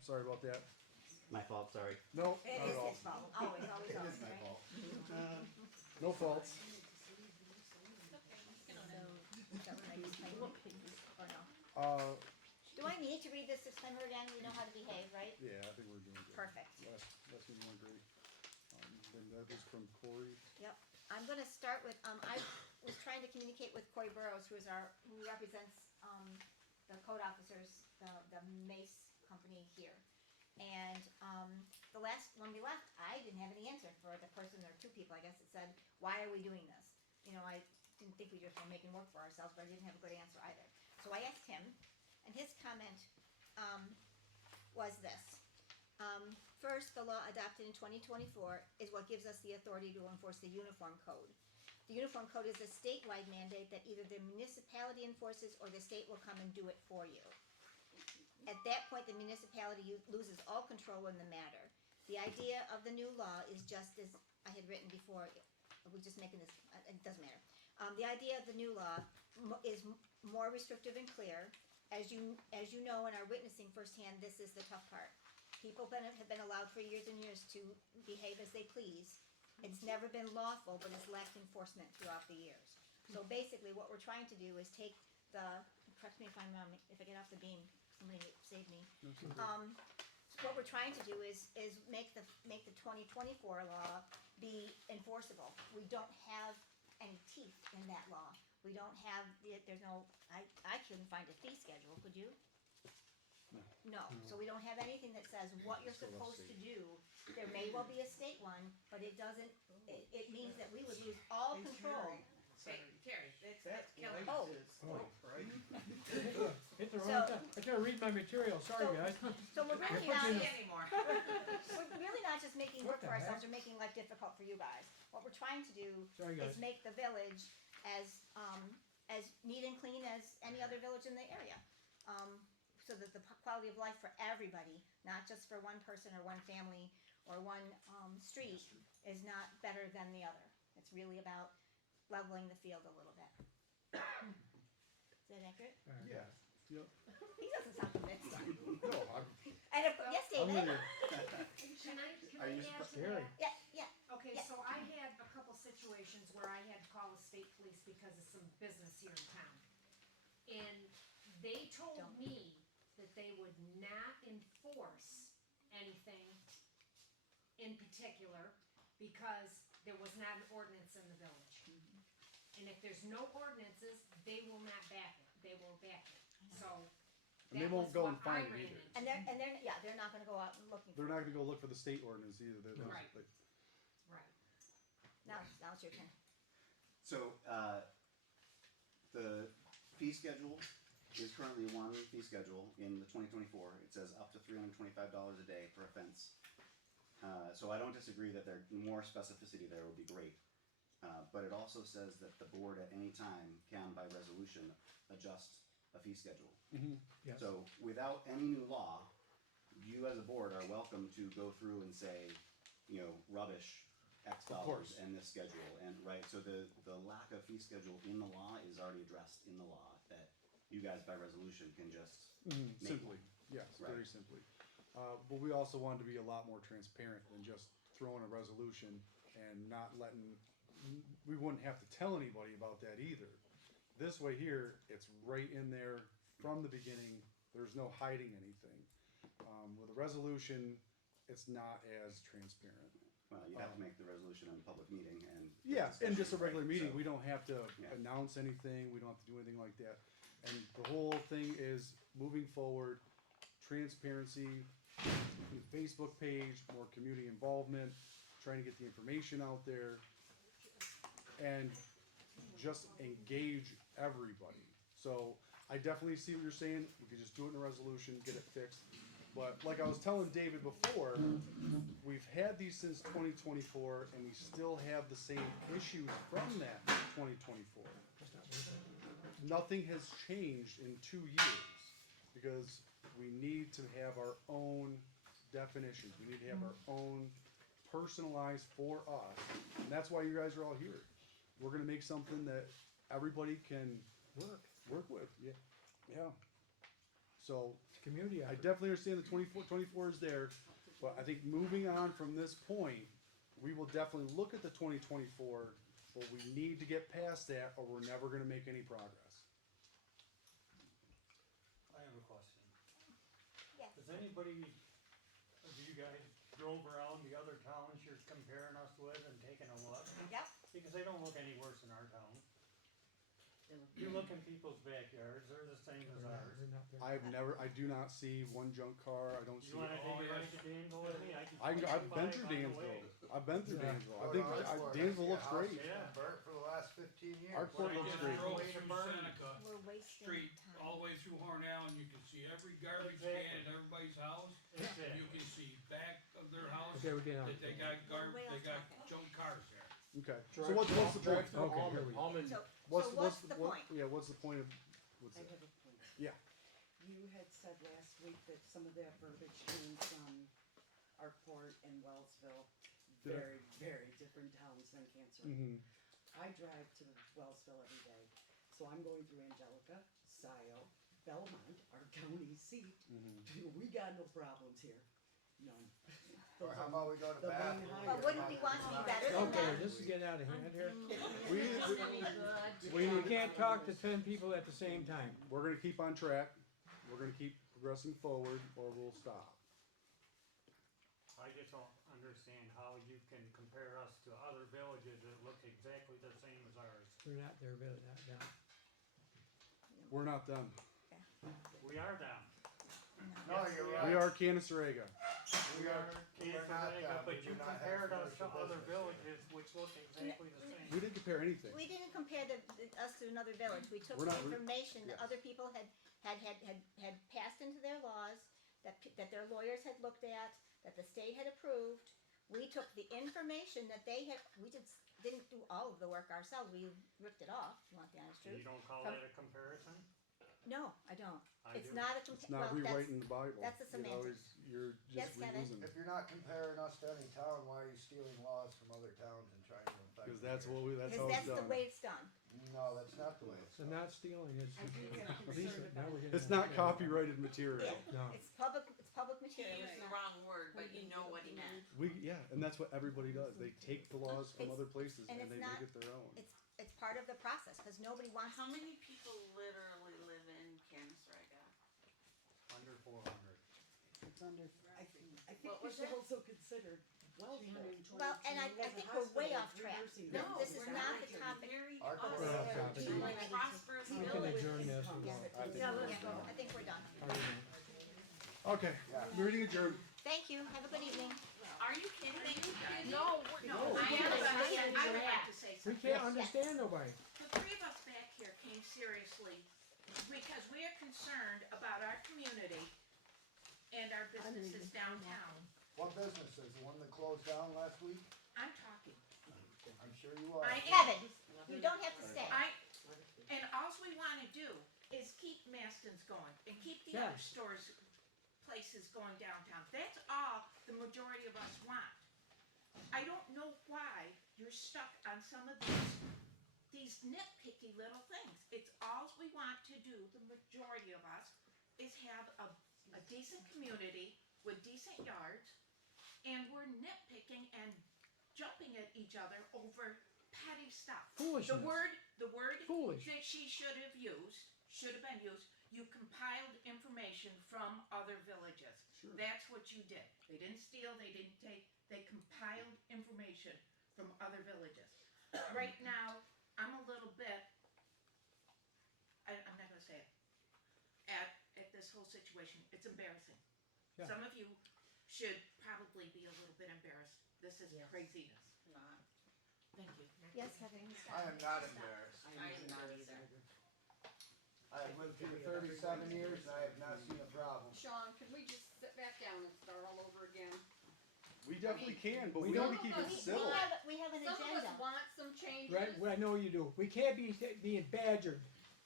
Sorry about that. My fault, sorry. No, It not at is all. his fault, always, always, always, right? No faults. Or no? Uh, Do I need to read this disclaimer again? We know how to behave, right? yeah, I think we're doing good. Perfect. Last meeting went great. Then that was from Corey. Yep. I'm gonna start with, I was trying to communicate with Corey Burrows, who represents, the code officers, the Mace company here. And, when we left, I didn't have any answer for the person, or two people, I guess, that said, why are we doing this? You know, I didn't think we just were making work for ourselves, but I didn't have a good answer either. So I asked him, and his comment, was this. First, the law adopted in 2024 is what gives us the authority to enforce the Uniform Code. The Uniform Code is a statewide mandate that either the municipality enforces or the state will come and do it for you. At that point, the municipality loses all control in the matter. The idea of the new law is just as I had written before. We're just making this, it doesn't matter. The idea of the new law is more restrictive and clear. As you know and are witnessing firsthand, this is the tough part. People have been allowed for years and years to behave as they please. It's never been lawful, but it's lacked enforcement throughout the years. So basically, what we're trying to do is take correct me if I'm wrong, if I get off the beam, somebody save me. What we're trying to do is make the 2024 law be enforceable. We don't have any teeth in that law. We don't have, there's no, I couldn't find a fee schedule, could you? No, so we don't have anything that says what you're supposed to do. There may well be a state one, but it doesn't, it means that we would lose all control. Hey, Terry, that's Kelly. Oh, Hit the wrong So- time. I gotta read my material, sorry So- guys. so we're really You're putting not, it- Anymore. we're really not just making work What the for ourselves heck? or making life difficult for you guys. What we're trying to do Sorry, is guys. make the village as neat and clean as any other village in the area. So that the quality of life for everybody, not just for one person or one family or one street, is not better than the other. It's really about leveling the field a little bit. Is that accurate? Yeah. Yep. He doesn't sound convinced. No, I'm And of, yes, with David? you. Can Are I you add to Terry. that? Yeah, yeah. Okay, Yeah. so I had a couple situations where I had to call the state police because of some business here in town. And they told Don't. me that they would not enforce anything in particular because there was not an ordinance in the village. And if there's no ordinances, they will not back it, they will back it, so. And they that won't was go what and find I it ran either. into. They're not gonna go out and looking for They're it. not gonna go look for the state ordinance either. Right. Like, Right. Now it's your turn. So, the fee schedule is currently one fee schedule in the 2024. It says up to $325 a day per offense. So I don't disagree that there more specificity there would be great. But it also says that the board at any time can, by resolution, adjust a fee schedule. Yes. So without any new law, you as a board are welcome to go through and say, rubbish X Of course. dollars and this schedule, and right, so the lack of fee schedule in the law is already addressed in the law, that you guys by resolution can just make. simply, yes, very Right. simply. But we also wanted to be a lot more transparent than just throwing a resolution and not letting, we wouldn't have to tell anybody about that either. This way here, it's right in there from the beginning, there's no hiding anything. With a resolution, it's not as transparent. Well, you have to make the resolution in a public meeting and. Yeah, in just a discussion, regular right? meeting, So- we don't have to Yeah. announce anything, we don't have to do anything like that. And the whole thing is moving forward, transparency, new Facebook page, more community involvement, trying to get the information out there, and just engage everybody. So I definitely see what you're saying, we could just do it in a resolution, get it fixed. But like I was telling David before, we've had these since 2024 and we still have the same issues from that 2024. Nothing has changed in 2 years because we need to have our own definitions. We need to have our own personalized for us. And that's why you guys are all here. We're gonna make something that everybody can work with. Yeah. So Community I effort. definitely understand the 24 is there, but I think moving on from this point, we will definitely look at the 2024, but we need to get past that or we're never gonna make any progress. I have a question. Yes. Has anybody, of you guys drove around the other towns you're comparing us with and taken a look? Yep. Because they don't look any worse than our town. You look in people's backyards, they're the same as ours. I do not see one junk car, I don't see. You wanna take it right to Danville with me? I've been through Dansville. I've been through Yeah. Dansville. I think Dansville looks great. Yeah. Burnt for the last 15 years. Our court I looks just great. drove Way to through burn. Seneca We're wasting Street, time. all the way through Hornell, and you can see every garbage can Exactly. at everybody's house. Exactly. You can see back of their house Okay, we're getting on. that they got Way off they got topic. junk cars there. Okay, so what's the point? Okay, here we go. So what's the point? Yeah, what's the point of, what's I it? have a point. Yeah. You had said last week that some of that verbiage came from our port and Wellsville, Did I? very, very different towns than Cancer. Mm-hmm. I drive to Wellsville every day, so I'm going through Angelica, Scioto, Belmont, our county seat. Mm-hmm. We got no problems here, none. Or how about we go to The Bath? main and But we wouldn't we want to be better than Okay, that? this is getting out of hand here. We You need, can't talk to 10 people at the same time. we're gonna keep on track, we're gonna keep progressing forward, or we'll stop. I just don't understand how you can compare us to other villages that look exactly the same as ours. We're not there, really, not down. We're not them. We are them. No, you're right. We are Canaseraga. We are, we're not Canaseraga, them. but We you do not have compared us to commercial other business. villages which look exactly the same. We didn't compare anything. We didn't compare us to another village. We took We're the not re- information that yes. other people had passed into their laws, that their lawyers had looked at, that the state had approved. We took the information that they had, we just didn't do all of the work ourselves. We ripped it off, if you want the honest You truth. don't call From- that a comparison? No, I don't. I It's do. not a It's well, not that's, rewriting the Bible. that's the You know, semantics. you're Yes, just Kevin? reusing it. If you're not comparing us to any town, why are you stealing laws from other towns and trying to affect? Because them that's here? what we, that's because how it's that's the done. way it's done. No, that's not the way it's So done. not stealing, it's I do get concerned decent. Now we're getting It's on not the- copyrighted material. Yeah, No. it's public He material. used the wrong word, but you know what he meant. Yeah, and that's what everybody does. They take the laws from It's- other places and and it's they not- make it their own. It's part of the process, because nobody wants How many people literally live in Canaseraga? Under 400. It's under, I think What we was should it? also consider Wellsville. Well, and I think we're way off track. No, This is not the topic. Very Our awesome. town off topic. We're like prosperous We can village. adjourn this. Yeah, I think we're done. Okay, meeting adjourned. Thank you. Have a good evening. Are you kidding me? No, No, I would like to say We something. can't understand nobody. The three of us back here came seriously because we are concerned about our community and our businesses downtown. What business is the one that closed down last week? I'm talking. I'm sure you are. Kevin, you don't have to stay. And alls we wanna do is keep Maston's going and keep the other Yes. stores, places going downtown. That's all the majority of us want. I don't know why you're stuck on some of these nitpicky little things. It's alls we want to do, the majority of us, is have a decent community with decent yards, and we're nitpicking and jumping at each other over petty stuff. Foolishness. The word Foolish. that she should have been used, you compiled information from other villages. Sure. That's what you did. They didn't steal, they didn't take, they compiled information from other villages. Right now, I'm a little bit, I'm not gonna say it, at this whole situation, it's embarrassing. Yeah. Some of you should probably be a little bit embarrassed. This is craziness. Thank you. Yes, Kevin. I am not embarrassed. I am not either. I have lived here 37 years and I have not seen a problem. Sean, could we just sit back down and start all over again? We definitely can, but We we don't- need to keep it We civil. have an Some of us agenda. want some changes. Right, I know you do. We can't be being badgered.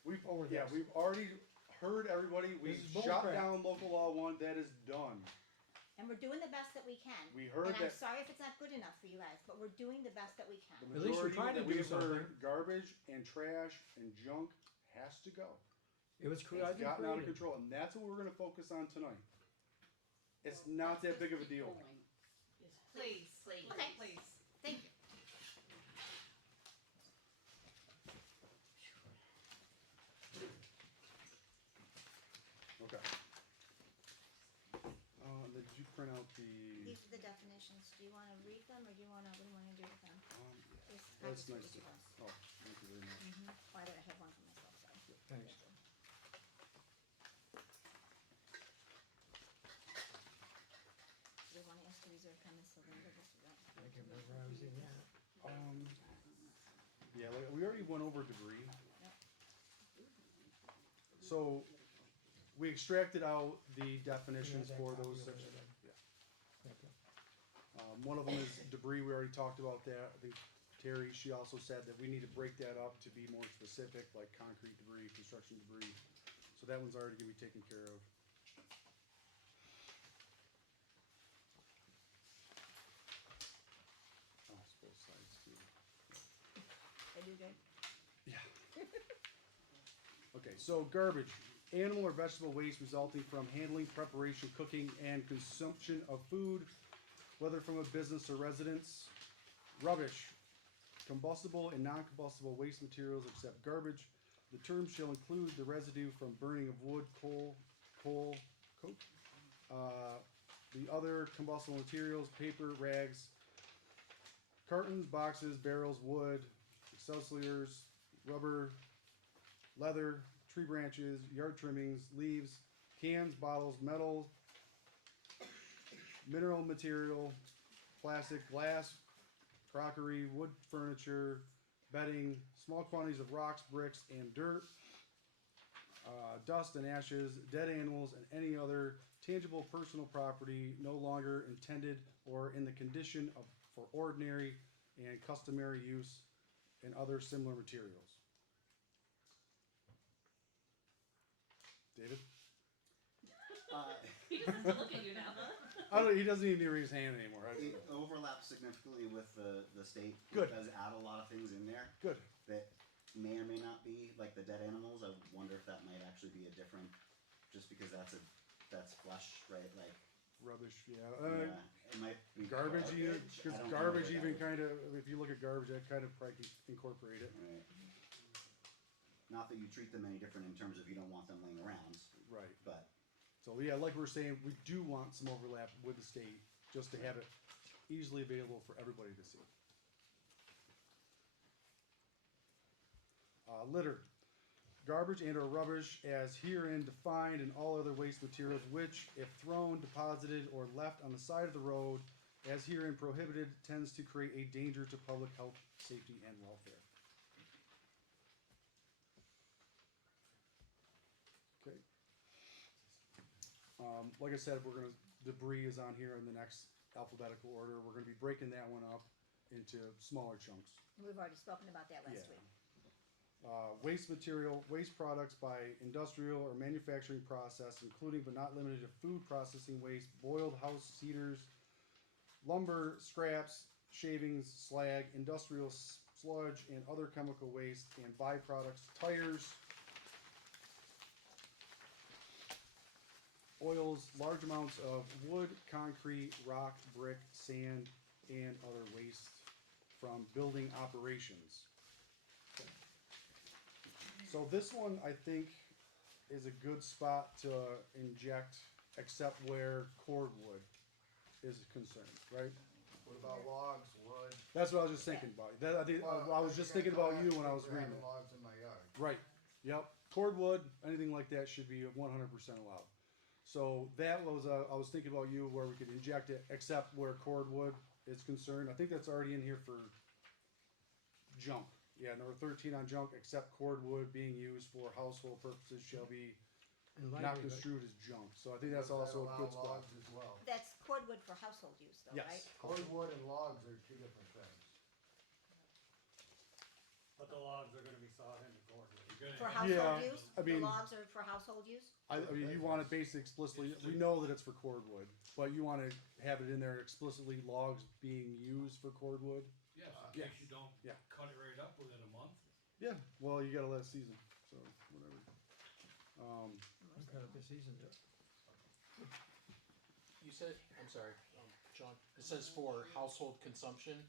We've, Over yeah, this. we've already heard everybody. We This is bull shot crap. down local law 1. That is done. And we're doing the best that we can. We heard And I'm that sorry if it's not good enough for you guys, but we're doing the best that we can. the At least we're majority trying to that do we've heard, something. garbage and trash and junk has to go. It was It's created. gotten out of control, and that's what we're gonna focus on tonight. It's not that big of a deal. Please, Please. Okay. please. Thank you. Okay. Did you print out the? These are the definitions. Do you wanna read them, or do you wanna, what do you wanna do with them? This That's copy's for nice. each of us. Oh, thank you very much. Oh, I better have one for myself, sorry. Thanks. Do we wanna ask to reserve comments till the end of this, or what? I can remember I was in that. Yeah, like, we already went over debris. So, we extracted out the definitions Yeah, that for copy those over sections. there. Yeah. Thank you. One of them is debris, we already talked about that. I think Terry, she also said that we need to break that up to be more specific, like concrete debris, construction debris. So that one's already gonna be taken care of. Oh, it's both sides too. They do good? Yeah. Okay, so garbage, animal or vegetable waste resulting from handling, preparation, cooking, and consumption of food, whether from a business or residence. Rubbish, combustible and non-combustible waste materials except garbage. The term shall include the residue from burning of wood, coke, the other combustible materials, paper, rags, cartons, boxes, barrels, wood, accessories, rubber, leather, tree branches, yard trimmings, leaves, cans, bottles, metal, mineral material, plastic, glass, crockery, wood furniture, bedding, small quantities of rocks, bricks, and dirt, dust and ashes, dead animals, and any other tangible personal property no longer intended or in the condition of for ordinary and customary use, and other similar materials. David? He doesn't have to look at you now, huh? I don't, he doesn't even need to raise his hand anymore. I It just- overlaps significantly with the state. Good. It does add a lot of things in there Good. that may or may not be, like the dead animals. I wonder if that might actually be a different, just because that's flesh, right? Like, Rubbish, yeah. yeah, it might be Garbage, even, I because don't know garbage what even that kind of, if you look at garbage, that kind of probably can incorporate it. Right. Not that you treat them any different in terms of you don't want them laying around, Right. but So yeah, like we were saying, we do want some overlap with the state, just to have it easily available for everybody to see. Litter. Garbage and or rubbish as herein defined and all other waste materials which, if thrown, deposited, or left on the side of the road as herein prohibited, tends to create a danger to public health, safety, and welfare. Okay. Like I said, debris is on here in the next alphabetical order. We're gonna be breaking that one up into smaller chunks. We've already spoken about that last Yeah. week. Waste material, waste products by industrial or manufacturing process, including but not limited to food processing waste, boiled house cedars, lumber, scraps, shavings, slag, industrial sludge, and other chemical waste and byproducts, tires, oils, large amounts of wood, concrete, rock, brick, sand, and other waste from building operations. So this one, I think, is a good spot to inject, except where cordwood is concerned, right? What about logs, wood? That's what I was just thinking about. That, I think, I was just thinking about you when I was reading having it. logs in my yard. Right. Yep. Cordwood, anything like that should be 100% allowed. So that was, I was thinking about you where we could inject it, except where cordwood is concerned. I think that's already in here for junk. Yeah, number 13 on junk, except cordwood being used for household purposes shall be And not livelihood. construed as junk. So I think that's Does that also a allow good spot. Logs as well. That's cordwood for household use though, right? Yes. Cordwood and logs are two different things. But the logs are gonna be sawed into cordwood. You're gonna For have- household Yeah, use? I mean- The logs are for household use? I mean, you want it basically explicitly, we know that it's for cordwood, but you want to have it in there explicitly logs being used for cordwood. Yes, in Yes. case you don't Yeah. cut it right up within a month. Yeah, well, you gotta let it season, so whatever. What kind of a season is it? You said, I'm sorry, John, it says for household consumption.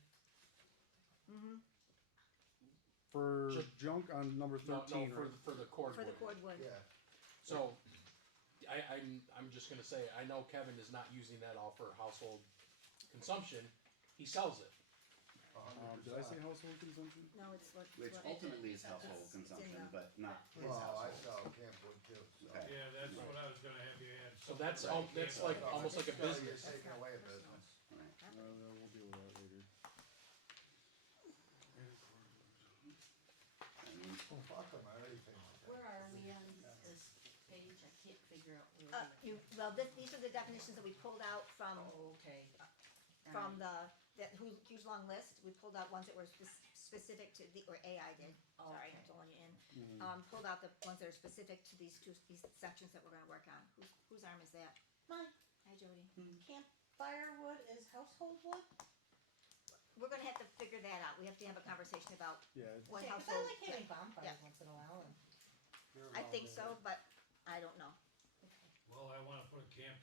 For Ju- junk on number No, 13, no, right? for the cordwood. For the cordwood. Yeah. So, I'm just gonna say, I know Kevin is not using that all for household consumption, he sells it. Did I say household consumption? No, it's what. Which what- ultimately is household It's in consumption, the- but not his Well, I household. sell campwood too, so. Okay. Yeah, that's what I was gonna have you add. So that's, something about that's camp. like, almost like a You're business. taking away a business. Right. We'll deal with that later. I mean, Oh, fuck them, I already paid my tax. Where are we on this page? I can't figure out where Well, these are the definitions that we pulled out from, Oh, okay. from the, that huge long list. We pulled out ones that were specific to the, or AI did, sorry, I'm throwing you in. Pulled out the ones that are specific to these sections that we're gonna work on. Whose arm is that? Mine. Hi, Jody. Camp firewood is household wood? We're gonna have to figure that out. We have to have a conversation about Yeah, what Okay, 'cause household. I like having bonfires yeah. once in a while. And I think so, but I don't know. Well, I wanna put a camp,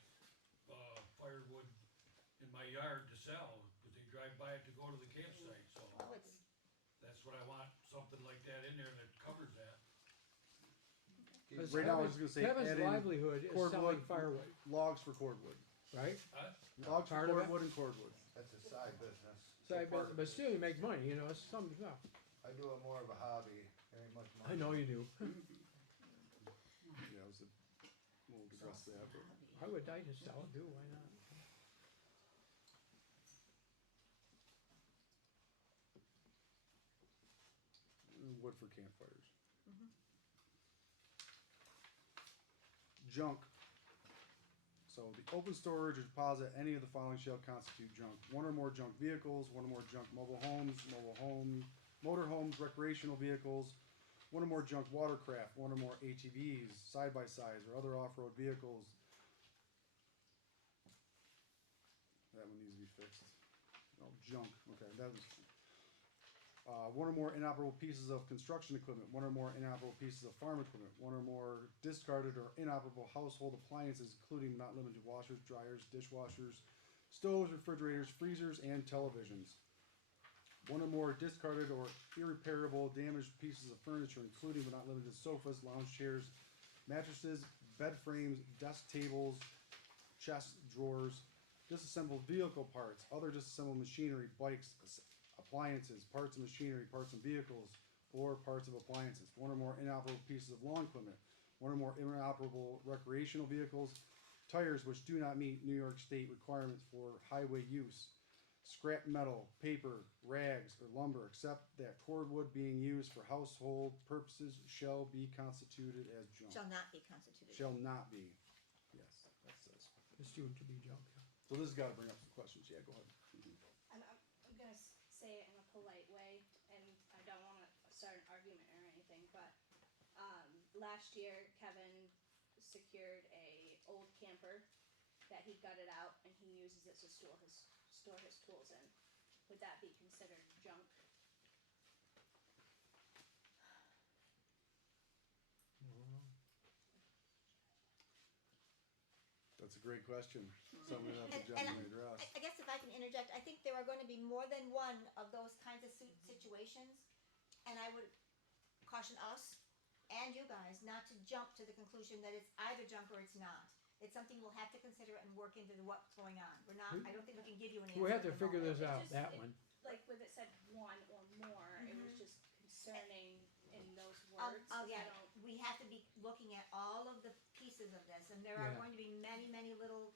firewood in my yard to sell, but they drive by it to go to the campsite, so. Well, it's, That's what I want, something like that in there that covers that. Because Right now, I was gonna say Kevin's add in livelihood is cordwood. selling firewood, logs for cordwood. right? Logs for Part of it? cordwood and cordwood. That's a side business. Side business, but still you make money, you know, it's some stuff. I do it more of a hobby, there ain't much money. I know you do. Yeah, we'll discuss that, but I would like to sell it too, why not? wood for campfires. Junk. So the open storage or deposit, any of the following shall constitute junk. One or more junk vehicles, one or more junk mobile homes, motorhomes, recreational vehicles, one or more junk watercraft, one or more ATVs, side-by-sides, or other off-road vehicles. That one needs to be fixed. Oh, junk, okay, that was, one or more inoperable pieces of construction equipment, one or more inoperable pieces of farm equipment, one or more discarded or inoperable household appliances, including but not limited to washers, dryers, dishwashers, stoves, refrigerators, freezers, and televisions. One or more discarded or irreparable damaged pieces of furniture, including but not limited to sofas, lounge chairs, mattresses, bed frames, desk tables, chests, drawers, disassembled vehicle parts, other disassembled machinery, bikes, appliances, parts of machinery, parts of vehicles, or parts of appliances. One or more inoperable pieces of lawn equipment. One or more inoperable recreational vehicles. Tires which do not meet New York State requirements for highway use. Scrap metal, paper, rags, or lumber, except that cordwood being used for household purposes shall be constituted as junk. shall not be constituted. Shall not be. Yes, that says. It's due to be junk. So this has got to bring up some questions. Yeah, go ahead. I'm gonna say it in a polite way, and I don't wanna start an argument or anything, but, last year Kevin secured a old camper that he gutted out and he uses it to store his tools in. Would that be considered junk? That's a great question. Something that the And gentleman addressed. I guess if I can interject, I think there are going to be more than one of those kinds of situations, and I would caution us and you guys not to jump to the conclusion that it's either junk or it's not. It's something we'll have to consider and work into what's going on. We're not, I don't think we can give you an answer. We have to at the figure moment. this out, just- that it- one. Like with it said one or more, it was just concerning in those Oh, words. oh 'cause yeah, I don't, we have to be looking at all of the pieces of this, and there are Yeah. going to be many, many little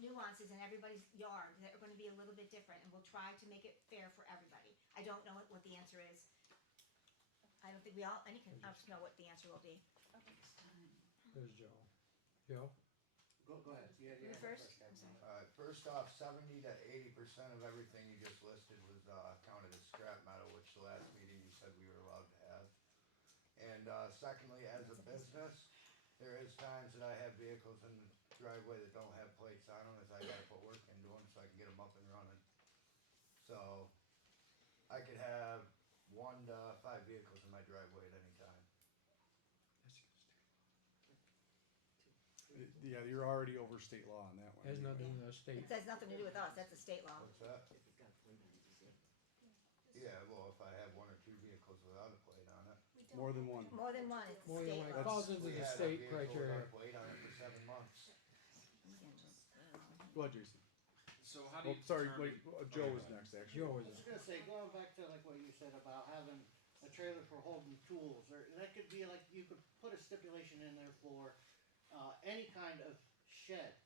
nuances in everybody's yard that are going to be a little bit different, and we'll try to make it fair for everybody. I don't know what the answer is. I don't think any of us know what the answer will be. There's Joe. Joe? Go ahead. You first? I'm sorry. First off, 70 to 80% of everything you just listed was counted as scrap metal, which the last meeting you said we were allowed to have. And secondly, as a business, there is times that I have vehicles in the driveway that don't have plates on them, as I gotta put work into them so I can get them up and running. So I could have 1 to 5 vehicles in my driveway at any time. Yeah, you're already over state law on that one. Has anyway. nothing to do with state. It has nothing to do with us, that's a state law. What's that? Yeah, well, if I have one or two vehicles without a plate on it. More than one. More than one, it's More than state one. It law. falls into We the had a state vehicle with criteria. our plate on it for 7 months. Go ahead, Jason. So how do Oh, you sorry, determine? wait, Joe was next, actually. Joe I is was gonna say, going back to like what you said about having a trailer for holding tools, or that could be like, you could put a stipulation in there for, any kind of shed.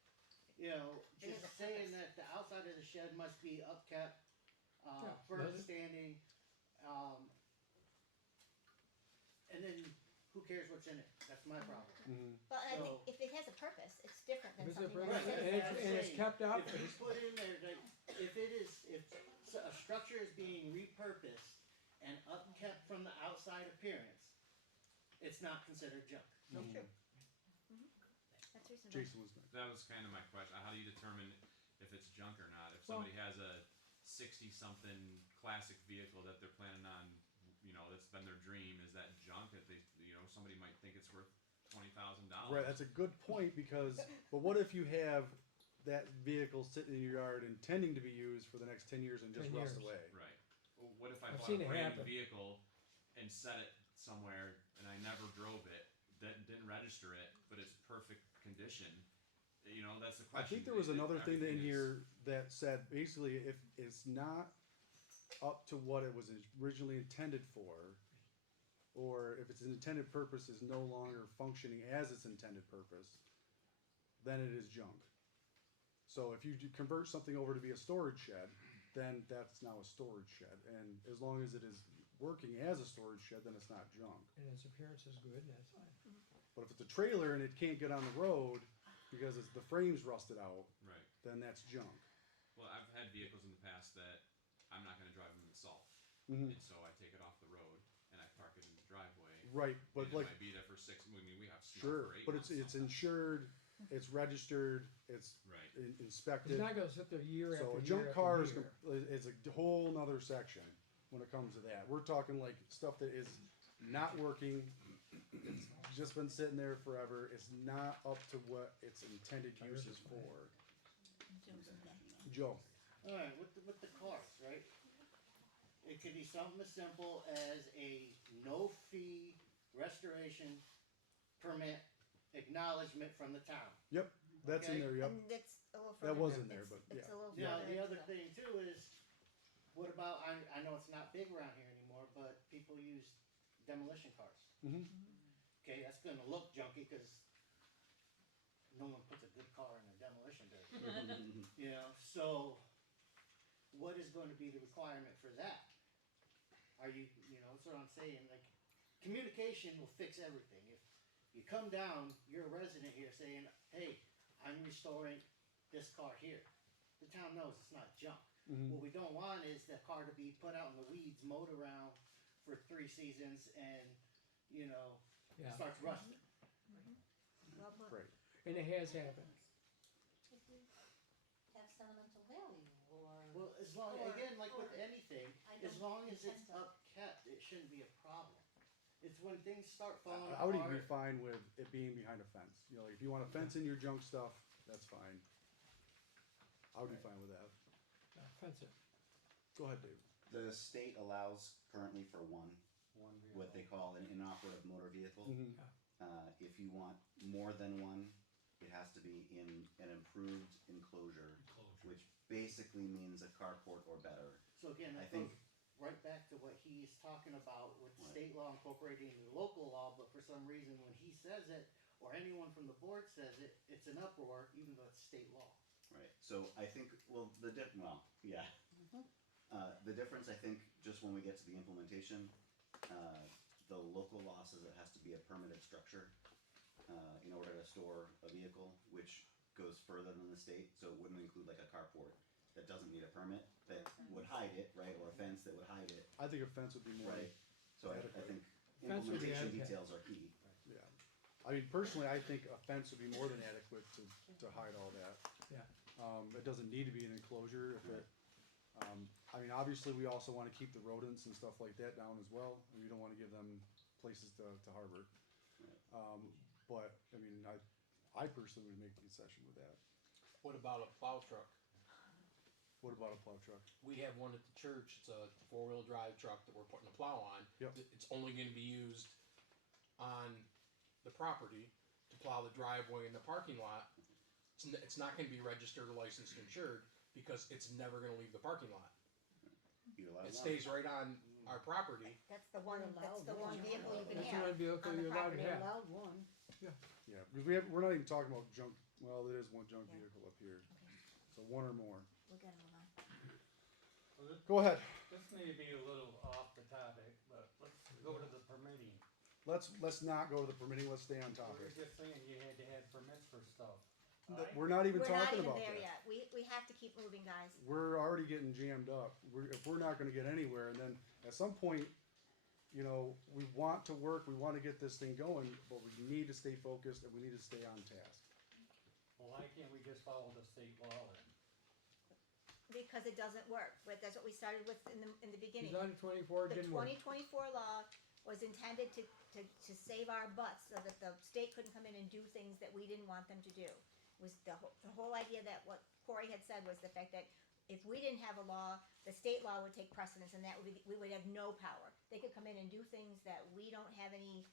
You know, It is just a saying purpose. that the outside of the shed must be upkept, Yeah, firm does it? standing, and then who cares what's in it? That's my problem. Mhm. But I think So- if it has a purpose, it's different than If it's a something purpose, that and says. it's kept up, If you put in there that if a structure is being repurposed and upkept from the outside appearance, it's not considered junk. That's true. That's reasonable. Jason was next. That was kind of my question. How do you determine if it's junk or not? If Well- somebody has a 60-something classic vehicle that they're planning on, that's been their dream, is that junk? That they, somebody might think it's worth $20,000. Right, that's a good point because, but what if you have that vehicle sitting in your yard intending to be used for the next 10 years and just 10 rust years. away? Right. Well, what if I I've bought seen a it brand happen. new vehicle and set it somewhere and I never drove it, didn't register it, but it's perfect condition? That's the I question. think there was another thing in Everything is- here that said basically if it's not up to what it was originally intended for, or if its intended purpose is no longer functioning as its intended purpose, then it is junk. So if you convert something over to be a storage shed, then that's now a storage shed. And as long as it is working as a storage shed, then it's not junk. And its appearance is good, that's fine. But if it's a trailer and it can't get on the road because the frame's rusted out, Right. then that's junk. Well, I've had vehicles in the past that I'm not going to drive them in the salt, Mhm. and so I take it off the road and I park it in the driveway. Right, but and like, it might be there for 6. I mean, we have snow sure, for 8 but months it's sometimes. insured, it's registered, it's Right. It's inspected. not gonna sit there year after So year a junk after car is, year. is a whole nother section when it comes to that. We're talking like stuff that is not working, it's just been sitting there forever, it's not up to what its intended use is for. Joe, Alright, with the cars, right? It could be something as simple as a no-fee restoration permit acknowledgement from the town. yep, that's in Okay. there, yep. And it's a little That further. was in there, It's- but It's yeah. a little Now, further the into other thing too is, what about, I know it's not big around here anymore, but people use demolition cars. Mhm. Okay, that's gonna look junky, cause no one puts a good car in a demolition dirt. So, what is going to be the requirement for that? Are you, that's what I'm saying, like, communication will fix everything. If you come down, you're a resident here saying, hey, I'm restoring this car here. The town knows it's not junk. Mhm. What we don't want is the car to be put out in the weeds, mowed around for 3 seasons and, Yeah, starts rusting. Well put. Right. and it has happened. Have sentimental value or. Well, as long, Or- again, like with or- anything, I as don't long as it's intend to. upkept, it shouldn't be a problem. It's when things start falling I would even be apart. fine with it being behind a fence. Like if you want a fence in your junk stuff, that's fine. I would be fine with that. Offensive. Go ahead, Dave. The state allows currently for one, what they call an inoperative motor vehicle. Mhm. If you want more than one, it has to be in an improved enclosure, which basically means a carport or better. So again, I that think- goes right back to what he's talking about with Right. state law incorporating the local law, but for some reason when he says it, or anyone from the board says it, it's an uproar, even though it's state law. Right, so I think, well, yeah. The difference, I think, just when we get to the implementation, the local law says it has to be a permitted structure, in order to store a vehicle, which goes further than the state, so it wouldn't include like a carport that doesn't need a permit, that would hide it, right, or a fence that would hide it, I think a fence would be more. right? So I Adequate. think Fence would be implementation adequate. details are key. Yeah. I mean, personally, I think a fence would be more than adequate to hide all that. Yeah. It doesn't need to be an enclosure if it, I mean, obviously, we also wanna keep the rodents and stuff like that down as well. We don't wanna give them places to harbor. But, I mean, I personally would make a concession with that. What about a plow truck? What about a plow truck? We have one at the church. It's a 4-wheel drive truck that we're putting a plow on. Yep. It's only going to be used on the property to plow the driveway and the parking lot. It's not going to be registered or licensed and insured because it's never going to leave the parking lot. You're allowed It one. stays right on our property. That's the one vehicle you can That's have the one vehicle on the you're allowed to property. have. one. Yeah, because we're not even talking about junk, well, there is one junk Yeah. vehicle up here. Okay. So one or more. We're gonna move on. Well, this, Go ahead. this may be a little off the topic, but let's go to the permitting. Let's not go to the permitting, let's stay on We were topic. just saying you had to have permits for stuff. We're not even We're not talking even about there that. yet. We have to keep moving, guys. We're already getting jammed up. If we're not gonna get anywhere, and then at some point, you know, we want to work, we wanna get this thing going, but we need to stay focused and we need to stay on task. Well, why can't we just follow the state law then? Because it doesn't work. But that's what we started with in the beginning. Design of 24 The didn't work. 2024 law was intended to save our butts so that the state couldn't come in and do things that we didn't want them to do. Was the whole idea that what Corey had said was the fact that if we didn't have a law, the state law would take precedence and that would be, we would have no power. They could come in and do things that we don't have any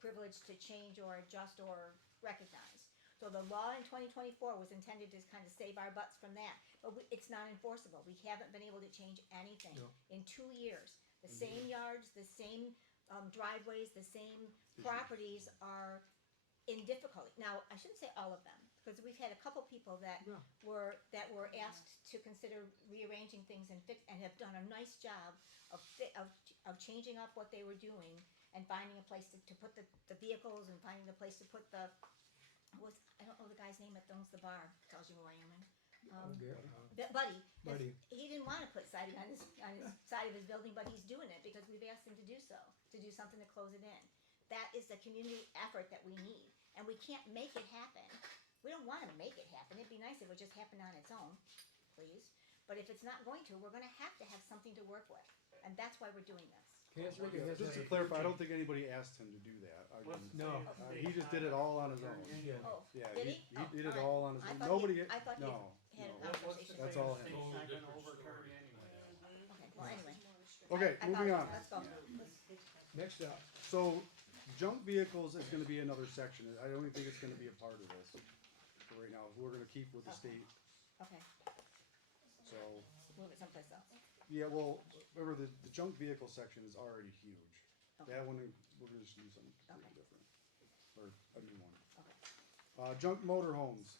privilege to change or adjust or recognize. So the law in 2024 was intended to kind of save our butts from that, but it's not enforceable. We haven't been able to change anything No. in 2 years. The same yards, the same driveways, the same properties are in difficulty. Now, I shouldn't say all of them, because we've had a couple people that Yeah. were asked to consider rearranging things and have done a nice job of changing up what they were doing and finding a place to put the vehicles and finding a place to put I don't know the guy's name that owns the bar, tells you who I am. Buddy. Buddy. He didn't want to put siding on his side of his building, but he's doing it because we've asked him to do so, to do something to close it in. That is the community effort that we need, and we can't make it happen. We don't want to make it happen. It'd be nice if it would just happen on its own, please. But if it's not going to, we're going to have something to work with, and that's why we're doing this. Canaseraga has Just to a- clarify, I don't think anybody asked him to do that. I mean, No. he just did it all on his own. Yeah. Oh, Yeah, did he he? Oh, did it alright. all on his I own. thought Nobody, I thought he no, had a no. conversation. That's all him. State's Whole not gonna different overturn story. anyway. Okay, well, anyway. Okay, I moving on. apologize. Let's go. Next up. So, junk vehicles is gonna be another section. I don't even think it's gonna be a part of this for right now. We're gonna keep with the state, Okay, so. move it someplace else. Yeah, well, remember the junk vehicle section is already huge. Okay. That one, we're gonna just do something completely Okay. different, or a new one. Okay. Junk motor homes.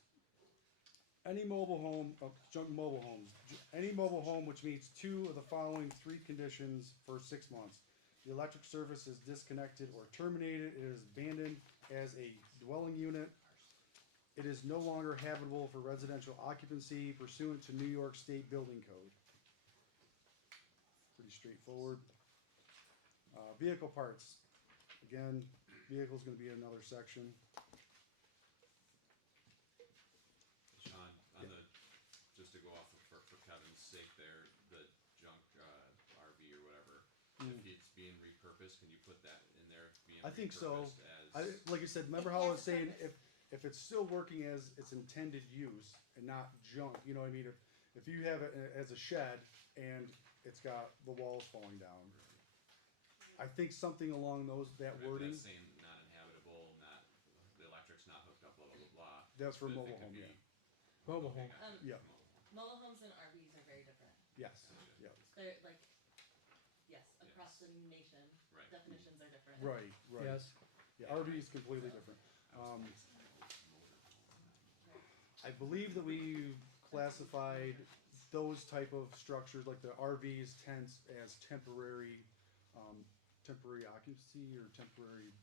Any mobile home, junk mobile homes. Any mobile home which meets 2 of the following 3 conditions for 6 months. The electric service is disconnected or terminated. It is abandoned as a dwelling unit. It is no longer habitable for residential occupancy pursuant to New York State Building Code. Pretty straightforward. Vehicle parts. Again, vehicle's gonna be another section. Sean, on the, just to go off for Kevin's sake there, the junk, RV or whatever, if it's being repurposed, can you put that in there, being I think so. repurposed as? Like you said, remember It how I has was a saying, purpose. if it's still working as its intended use and not junk, you know what I mean? If you have it as a shed and it's got the walls falling down, I think something along that Maybe wording, That's saying not inhabitable, not, the electric's not hooked up, blah, blah, blah, blah. that's for But mobile it could home, be- yeah. Mobile Okay, home. gotcha. Yeah. Mobile homes and RVs are very different. Yes, yeah, They're like, yes, across Yes. the nation, Right. definitions are different. right, right. Yes. Yeah, RV is completely different. I believe that we classified those type of structures, like the RVs, tents, as temporary occupancy or temporary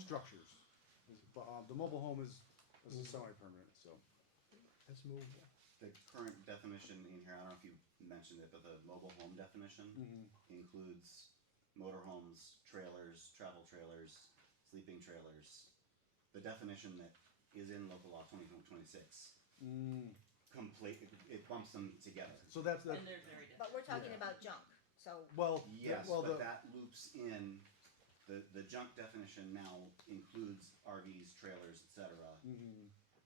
structures. But the mobile home is semi-permanent, so. Let's move. The current definition in here, I don't know if you mentioned it, but the mobile home definition includes motorhomes, trailers, travel trailers, sleeping trailers. The definition that is in local law 2026 it bumps them together. So that's And they're very different. But we're talking Yeah. about junk, so, well, Yes, well, but that loops in, the junk definition now includes RVs, trailers, etc.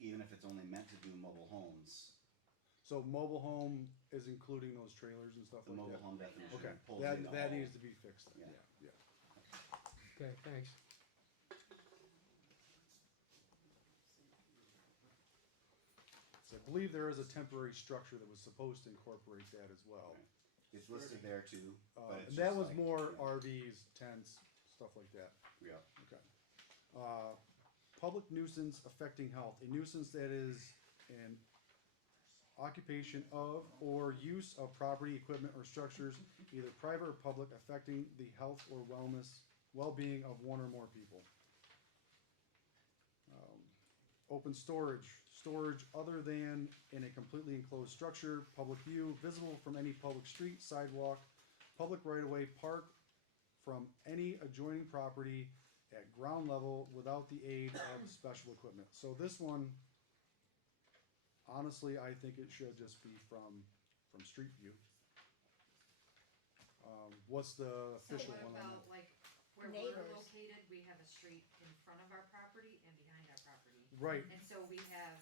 even if it's only meant to do mobile homes, So mobile home is including those trailers and stuff the like mobile that? home definition Okay, pulls that, in that all- needs to be fixed then, Yeah. yeah. Okay, thanks. So I believe there is a temporary structure that was supposed to incorporate that as well. It's listed there too, but it's And that just was like, more you know, RVs, tents, stuff like that. Yeah. Okay. Public nuisance affecting health, a nuisance that is an occupation of or use of property, equipment, or structures, either private or public, affecting the health or well-being of one or more people. Open storage other than in a completely enclosed structure, public view, visible from any public street, sidewalk, public right-of-way, park from any adjoining property at ground level without the aid of special equipment. So this one, honestly, I think it should just be from street view. What's the official What one on about that? like where Neighbors. we're located, we have a street in front of our property and behind our property. Right. And so we have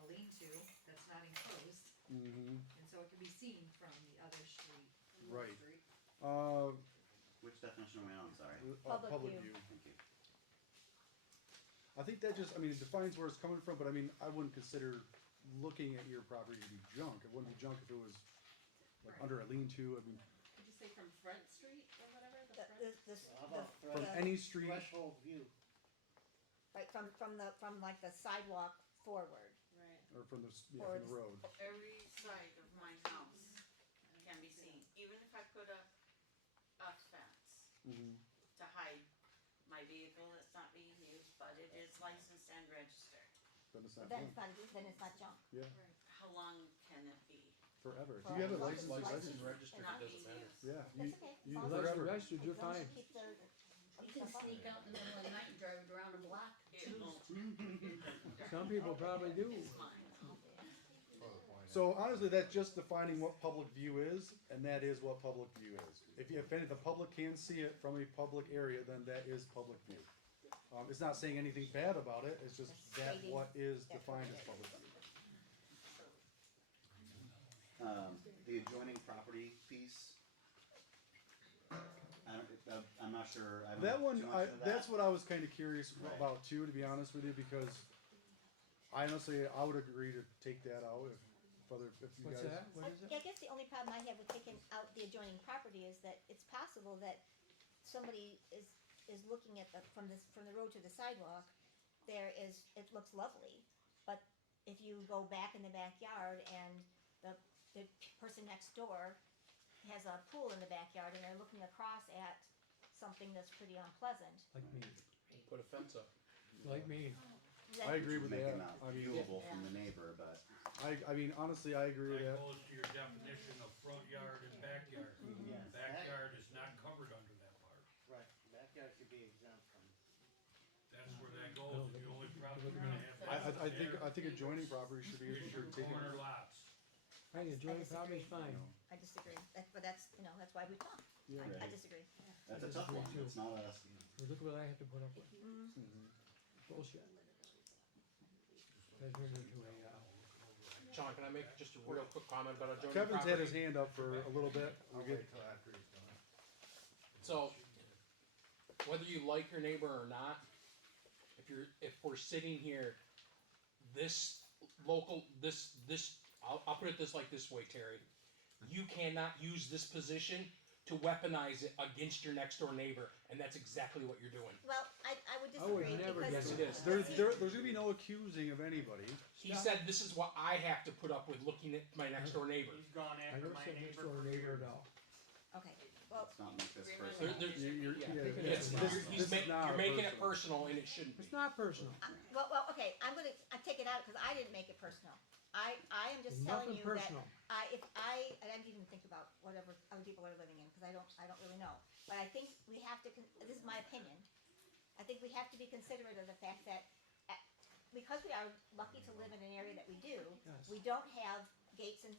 a lean-to that's not enclosed, Mm-hmm. and so it can be seen from the other street. Right. Street. Which definition are we on, sorry? Public Public view. view. Thank you. I think that just, I mean, it defines where it's coming from, but I mean, I wouldn't consider looking at your property to be junk. It wouldn't be junk if it was like Right. under a lean-to. I mean, Did you say from Front Street or whatever, the The, front? How about from the- any street, threshold view? Right, from like the sidewalk forward. Right. or from the, yeah, Or from the road. Every side of my house can be seen, even if I put up a fence Mm-hmm. to hide my vehicle that's not being used, but it is licensed and registered. Then it's not Then junk. it's not junk. Yeah, How long can it be? forever. If For you have it as long as licensed, it's it's licensed. licensed. registered, Not it doesn't being matter. used. Yeah, That's okay. you As long as forever. Registered, you're as long as fine. you keep the You can sneak out in the middle of the night and drive it around a block. It won't. Some people probably do. It's mine. So honestly, that's just defining what public view is, and that is what public view is. If any, the public can see it from a public area, then that is public view. It's not saying anything bad about it, it's just that Stating what is that's defined what as it public view. The adjoining property piece. I'm not sure, I don't That know one, too much of that. that's what I was kinda curious Right. about too, to be honest with you, because I honestly, I would agree to take that out if you What's guys. that? What is I it? guess the only problem I have with taking out the adjoining property is that it's possible that somebody is looking at from the road to the sidewalk, it looks lovely, but if you go back in the backyard and the person next door has a pool in the backyard and they're looking across at something that's pretty unpleasant, Like me, Put a fence up. like me. then I agree with Making that. that I mean, viewable from the neighbor, but I mean, honestly, I agree with That that. goes to your definition of front yard and backyard. Yes. Backyard is not covered under that part. Right, backyard should be exempt from. That's where that goes, and the only problem you're gonna have. I think adjoining property should be, Is your should take it. corner lots. I think adjoining property's disagree. fine. I disagree. But that's that's why we talk. Yeah. I Right. disagree. that's a tough one, it's not a, Look what I have to put up with. Mhm. Bullshit. That's really too late out. Sean, can I make just a real quick comment about adjoining Kevin's had his property? hand up for a little bit. I'll We'll get, wait till after he's done. So, whether you like your neighbor or not, if we're sitting here, I'll put it like this way, Terry. You cannot use this position to weaponize it against your next door neighbor, and that's exactly what you're doing. Well, I would I would disagree never because get Yes, it is. there's gonna be no accusing of anybody. He said this is what I have to put up with looking at my next door neighbor. He's gone I after don't my say next neighbor door for neighbor years. at all. okay. Well, let's not make this Remember- personal. He's making it personal, and it shouldn't be. It's not personal. well, okay. I'm gonna take it out because I didn't make it personal. I am just There's telling nothing you personal. that I didn't even think about whatever other people are living in because I don't really know. But I think we have to. This is my opinion. I think we have to be considerate of the fact that because we are lucky to live in an area that we do, Yes. we don't have gates and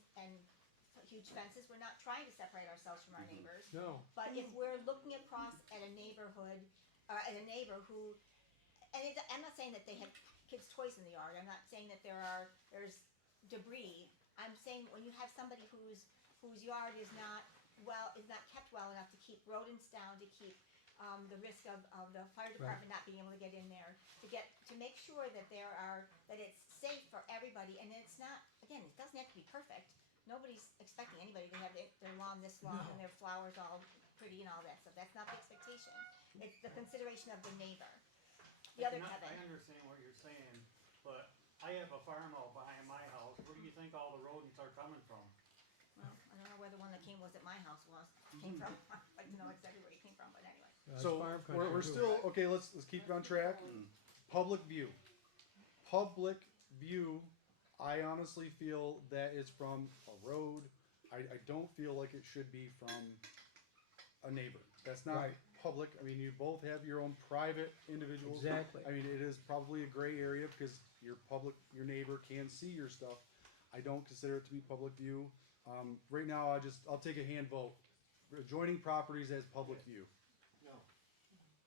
huge fences. We're not trying to separate ourselves from our neighbors. No. But if we're looking across at a neighborhood, or at a neighbor who, I'm not saying that they have kids' toys in the yard. I'm not saying that there's debris. I'm saying when you have somebody whose yard is not kept well enough to keep rodents down, to keep the risk of the fire department not being able to get in there, to make sure that that it's safe for everybody, and it's not, again, it doesn't have to be perfect. Nobody's expecting anybody to have their lawn this long and their flowers all pretty and all that stuff. That's not the expectation. It's the consideration of the neighbor. The other Kevin. I understand what you're saying, but I have a farm out behind my house. Where do you think all the rodents are coming from? Well, I don't know where the one that came was at my house came from. I don't know exactly where he came from, but anyway. So we're still okay. Let's keep it on track. Public view. Public view. I honestly feel that it's from a road. I don't feel like it should be from a neighbor. That's not public. I mean, you both have your own private individuals. Exactly. I mean, it is probably a gray area because your your neighbor can see your stuff. I don't consider it to be public view. Right now, I'll take a hand vote. Adjoining properties as public view. No.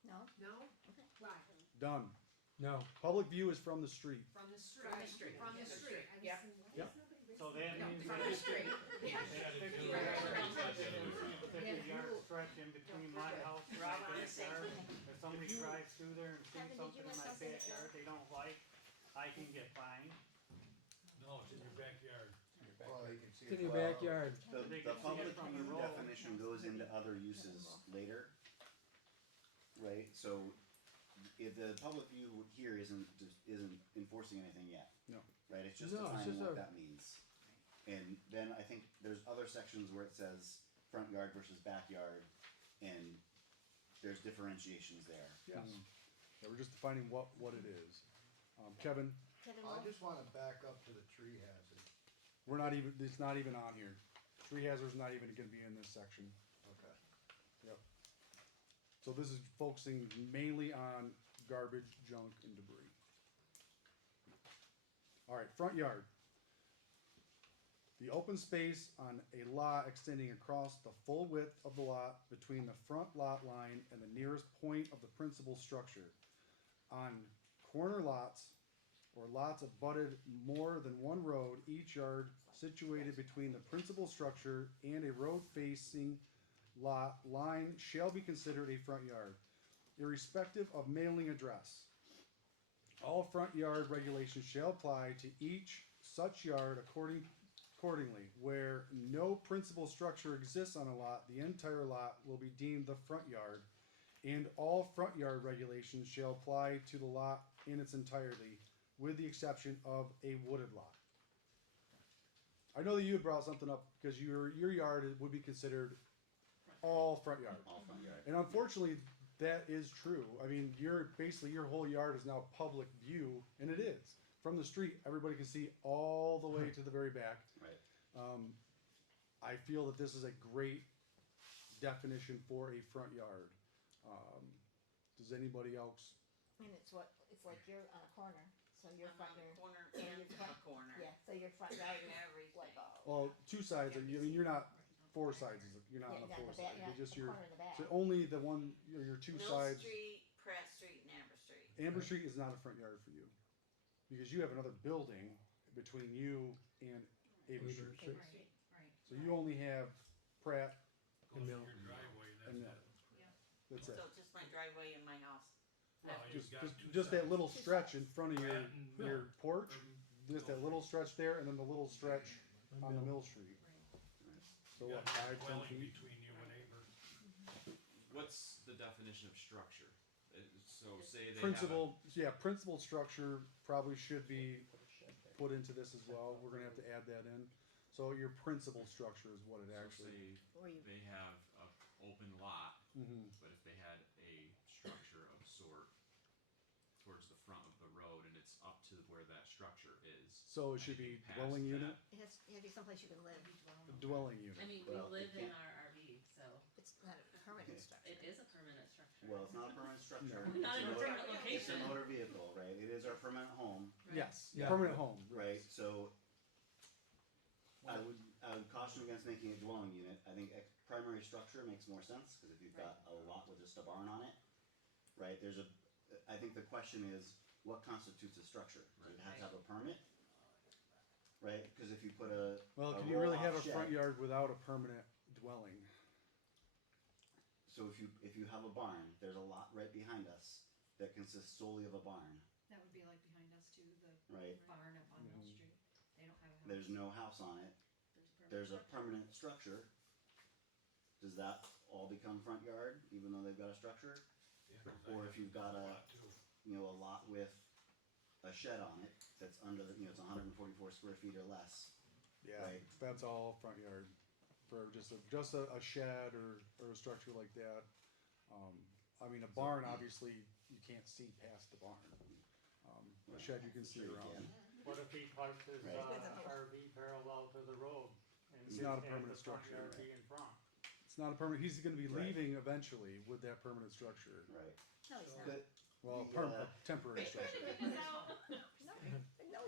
No? No? Okay. Why? Done. No. Public view is from the street. From the street. From the street. From the Yeah, the street. street. I was Yep. saying, why Yep. is nobody So raising that their means hand? From the street. Yard stretch in between my house and We're my all on the same backyard. thing. If somebody drives through there and sees Kevin, did something you in have my something that backyard they don't like, I can get fined. No, it's in your backyard. Well, you can see It's in it your well. backyard. They The can see public it from the view road. definition goes into other uses later, right? So, if the public view here isn't enforcing anything yet. No. Right, it's just No, it's defining just what a- that means. And then I think there's other sections where it says front yard versus backyard, and there's differentiations there. Yes. Yeah, we're just defining what it is. Kevin, Kevin, I Wolf? just wanna back up to the tree hazard. it's not even on here. Tree hazard's not even gonna be in this section. Okay. Yep. So this is focusing mainly on garbage, junk, and debris. Alright, front yard. The open space on a lot extending across the full width of the lot between the front lot line and the nearest point of the principal structure. On corner lots or lots abutted more than one road, each yard situated between the principal structure and a road facing lot line shall be considered a front yard, irrespective of mailing address. All front yard regulations shall apply to each such yard accordingly. Where no principal structure exists on a lot, the entire lot will be deemed the front yard, and all front yard regulations shall apply to the lot in its entirety, with the exception of a wooded lot. I know that you had brought something up because your yard would be considered all front yard. All front yard. And unfortunately, that is true. I mean, your whole yard is now public view, and it is. From the street, everybody can see all the way to the very back. Right. I feel that this is a great definition for a front yard. Does anybody else? And it's like you're on a corner, so your I'm front on the yard. corner Yeah, and your a front- corner. Yeah, so your front yard is Everything. like all. Well, two sides. I mean, you're not four sides. You're not Yeah, on the not four the back, sides. not You're just the your. corner in the back. So only the one. Your two Mill sides. Street, Pratt Street, and Amber Street. Amber Street is not a front yard for you, because you have another building between you and Amber Street. Right, right. So you only have Pratt. Goes And in Mill. your driveway and And that's Mill. it. That's it. So just my driveway and my house. Well, you've Just, got just, two just that sides. little stretch in front of Pratt and Mill. your porch. Just that little stretch there, and then the little stretch on the Mill Street. So You what, got 5, 10 a dwelling feet? between you and Amber. What's the definition of structure? So say they Principal, yeah, principal structure probably should be put into this as well. We're gonna have to add that in. So your principal structure is what it have a, actually. so Or say you- they have a open lot, Mhm. but if they had a structure of sort towards the front of the road and it's up to where that structure is. So it and should you be pass dwelling that- unit. It has to be someplace you can live. A dwelling unit. I mean, Well, we live it in can't- our RV, so It's not a permanent structure. it is a permanent structure. Well, it's not a permanent structure. No. It's Not in a motor- permanent It's a location. motor vehicle, right? It is our permanent home, Yes, Yeah. permanent home. right? So I would caution against making a dwelling unit. I think primary structure makes more sense, because if you've got a lot with just a barn on it, right? I think the question is, what constitutes a structure? Does it have to have a permit? Right, cause if you put a Well, a can you really have a roll-off front shed- yard without a permanent dwelling? So if you have a barn, there's a lot right behind us that consists solely of a barn, That would be like behind us too, the right? barn up on Mill Street. They don't have a house. There's no house on it. There's a permanent structure. Does that all become front yard, even though they've got a structure? Yeah, 'cause I Or have if you've got a, lot too. a lot with a shed on it that's under the, it's 144 square feet or less. Yeah, Right. that's all front yard for just a shed or a structure like that. I mean, a barn, obviously, you can't see past the barn. A shed you can see Sure you around. can. What if he parks his, Right. RV parallel to the road? And It's he not a has permanent the front structure, yard right. be in front? It's not a permanent, he's gonna be Right. leaving eventually with that permanent structure. Right. No, he's not. But Well, a temporary structure. No, he's